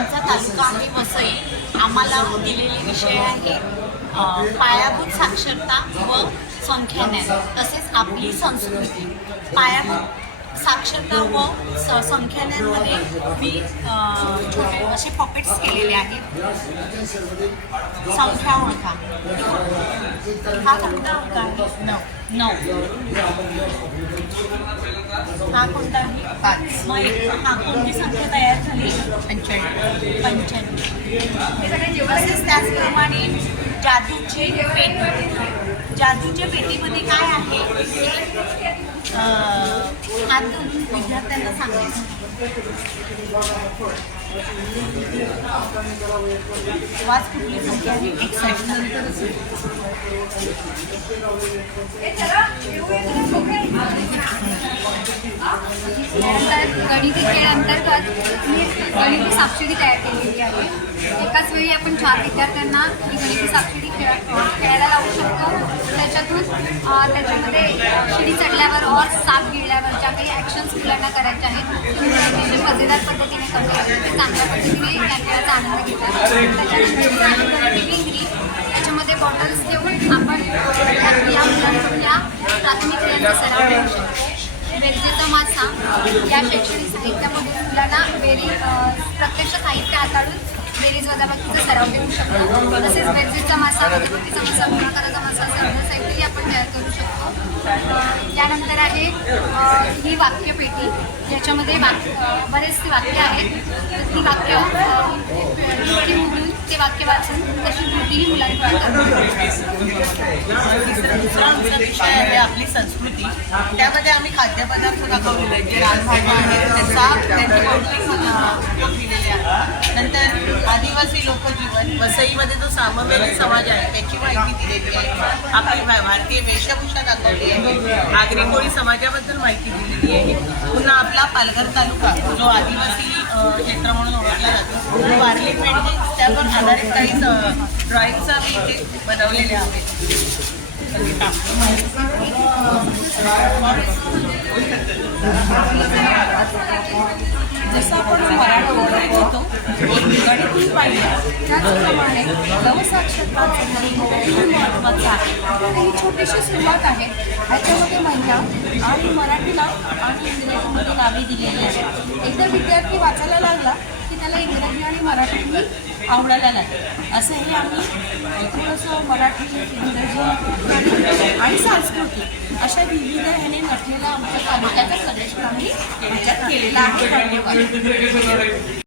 आमचा तालुका आहे वसई. आम्हाला दिलेले विषय आहे पायाभूत साक्षरता व संख्याज्ञान तसेच आपली संस्कृती. पायाभूत साक्षरता व संख्याज्ञानमध्ये मी छोटे असे पॉकेट्स केलेले आहेत. संख्या ओळखा. हा कोणता अंक आहे? 9. हा कोणता आहे? 5. मग हा कोणती संख्या तयार झाली? 95. तसेच त्याचप्रमाणे जादूची पेटी. जादूच्या पेटीमध्ये काय आहे? हात घालून विद्यार्थ्यांना सांगायचं. वाच कुठली संख्या आहे? 61. गणिती खेळ अंतर्गत मी गणिती साक्षरी तयार केलेली आहे. एकाच वेळी आपण 4 विद्यार्थ्यांना ही गणिती साक्षरी खेळायला लावू शकतो. त्याच्यामध्ये शिडी चढल्यावर और साप गिळल्यावर ज्या काही ॲक्शन्स मुलांना करायच्या आहेत ते मजेदार पद्धतीने करतात. ते चांगल्या पद्धतीने या खेळाचा आनंद घेतात. त्याच्यानंतर विंगरी त्याच्यामध्ये बॉटल्स घेऊन आपण या मुलांकडून या प्राथमिक क्रियांचा सराव करू शकतो. बेरजेचा मासा या शैक्षणिक साहित्यामध्ये मुलांना प्रत्यक्ष साहित्य हाताळून बेरीज वजाबाकीचा सराव देऊ शकतो. तसेच बेरजेचा मासा, वजाबाकीचा मासा, गुणाकाराचा मासा असं साहित्यही आपण तयार करू शकतो. त्यानंतर आहे ही वाक्यपेटी. याच्यामध्ये बरेचसे वाक्य आहेत. ती वाक्य म्हणून ते वाक्य वाचून तशी कृतीही मुलांकडे. दुसरा आमचा विषय आहे आपली संस्कृती. त्यामध्ये आम्ही खाद्यपदार्थ दाखवलेले आहेत. जे रानभाज्या आहेत त्यांची कौटुंबिक दिलेली आहे. नंतर आदिवासी लोकजीवन, वसईमध्ये जो सामवेदी समाज आहे त्याची माहिती दिलेली आहे. आपली भारतीय वेशभूषा दाखवली आहे. आगरी कोळी समाजाबद्दल माहिती दिलेली आहे. पुन्हा आपला पालघर तालुका जो आदिवासी क्षेत्र म्हणून ओळखला जातो, वारली पेंटिंग त्यावर आधारित काही ड्रॉइंग्स आम्ही इथे बनवलेले आहेत. जसं आपण मराठी बोलत होतो गणिती पाहिजे त्याचप्रमाणे गवसाक्षरता महत्त्वाचं आहे. ही छोटीशी सुरुवात आहे. ह्याच्यामध्ये महिला आणि मराठीला आणि इंग्रजीमध्ये नावे दिलेली आहेत. एकदा विद्यार्थी वाचायला लागला की त्याला इंग्रजी आणि मराठी आवडायला लागेल. असंही आम्ही थोडंसं मराठी, इंग्रजी आणि सांस्कृतिक अशा विविध ह्याने नटलेला आमच्या तालुक्याचा प्रदेश आम्ही ह्याच्यात केलेला आहे. धन्यवाद.